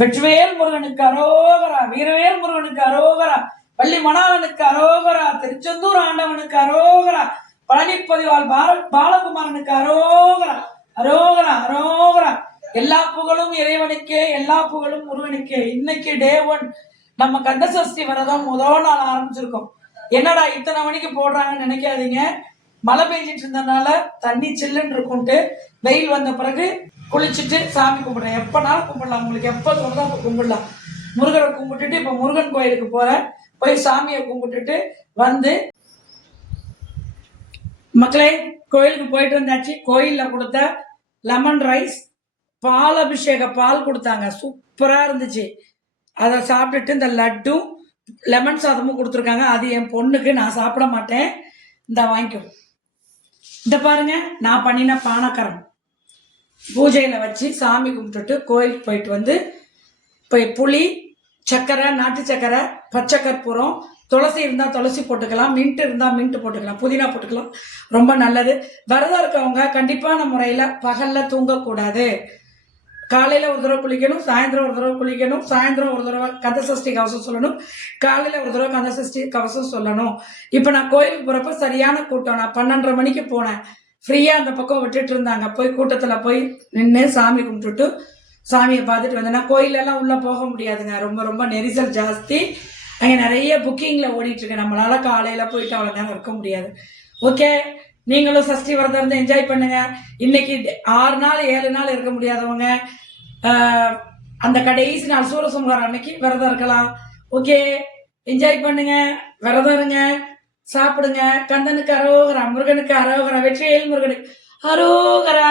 வெற்றிவேல் முருகனுக்கு அரோகரா, வீரவேல் முருகனுக்கு அரோகரா, பள்ளி மணாளனுக்கு அரோகரா, திருச்செந்தூர் ஆண்டவனுக்கு அரோகரா, பழனிப்பதிவால் பாலகுமாரனுக்கு அரோகரா, அரோகரா, அரோகரா. எல்லா புகழும் இறைவனுக்கே, எல்லா புகழும் முருகனுக்கே. இன்னைக்கு டே 1 நம்ம கந்தசஷ்டி விரதம் முதல் நாள் ஆரம்பிச்சிருக்கோம். என்னடா இத்தனை மணிக்கு போடுறாங்கன்னு நினைக்காதீங்க. மழை பெஞ்சிட்டு இருந்ததுனால தண்ணி சில்லுன்னு இருக்கும்ட்டு வெயில் வந்த பிறகு குளிச்சுட்டு சாமி கும்பிடுறேன். எப்பனாலும் கும்பிடலாம், உங்களுக்கு எப்போ தோணுதோ அப்போ கும்பிடலாம். முருகரை கும்பிட்டுட்டு இப்போ முருகன் கோயிலுக்கு போறேன். போய் சாமியை கும்பிட்டுட்டு வந்து மக்களே கோயிலுக்கு போயிட்டு வந்தாச்சு. கோயில்ல கொடுத்த லெமன் ரைஸ், பால் அபிஷேக பால் கொடுத்தாங்க, சூப்பரா இருந்துச்சு. அதை சாப்பிட்டுட்டு இந்த லட்டும் லெமன் சாதமும் கொடுத்துருக்காங்க. அது என் பொண்ணுக்கு, நான் சாப்பிட மாட்டேன். இந்த வாங்கிக்கோ. இந்த பாருங்க, நான் பண்ணின பானக்கரம் பூஜையில வச்சு சாமி கும்பிட்டுட்டு கோயிலுக்கு போயிட்டு வந்து புளி, சக்கரை, நாட்டு சக்கரை, பச்சை கற்பூரம், துளசி இருந்தால் துளசி போட்டுக்கலாம், மின்ட் இருந்தால் மின்ட் போட்டுக்கலாம், புதினா போட்டுக்கலாம், ரொம்ப நல்லது. விரதம் இருக்கவங்க கண்டிப்பான முறையில் பகலில் தூங்கக்கூடாது. காலையில் ஒரு தடவை குளிக்கணும், சாயந்தரம் ஒரு தடவை குளிக்கணும், சாயந்தரம் ஒரு தடவை கந்தசஷ்டி கவசம் சொல்லணும், காலையில் ஒரு தடவை கந்தசஷ்டி கவசம் சொல்லணும். இப்போ நான் கோயிலுக்கு போகிறப்ப சரியான கூட்டம். நான் 12:30 மணிக்கு போனேன். ஃப்ரீயாக அந்த பக்கம் விட்டுட்டு இருந்தாங்க. போய் கூட்டத்தில் போய் நின்று சாமி கும்பிட்டுட்டு சாமியை பார்த்துட்டு வந்தேன். கோயிலெல்லாம் உள்ளே போக முடியாதுங்க, ரொம்ப ரொம்ப நெரிசல் ஜாஸ்தி. அங்கே நிறைய புக்கிங்கில் ஓடிட்டுருக்கு. நம்மளால் காலையில் போயிட்டு அவ்வளோ நேரம் இருக்க முடியாது. ஓகே, நீங்களும் சஷ்டி விரதம் இருந்து என்ஜாய் பண்ணுங்க. இன்னைக்கு 6 நாள் 7 நாள் இருக்க முடியாதவங்க அந்த கடைசி நாள் சூரசம்ஹாரம் அன்னைக்கு விரதம் இருக்கலாம். ஓகே, என்ஜாய் பண்ணுங்க, விரதம் இருங்க, சாப்பிடுங்க. கந்தனுக்கு அரோகரா, முருகனுக்கு அரோகரா, வெற்றிவேல் முருகனுக்கு அரோகரா.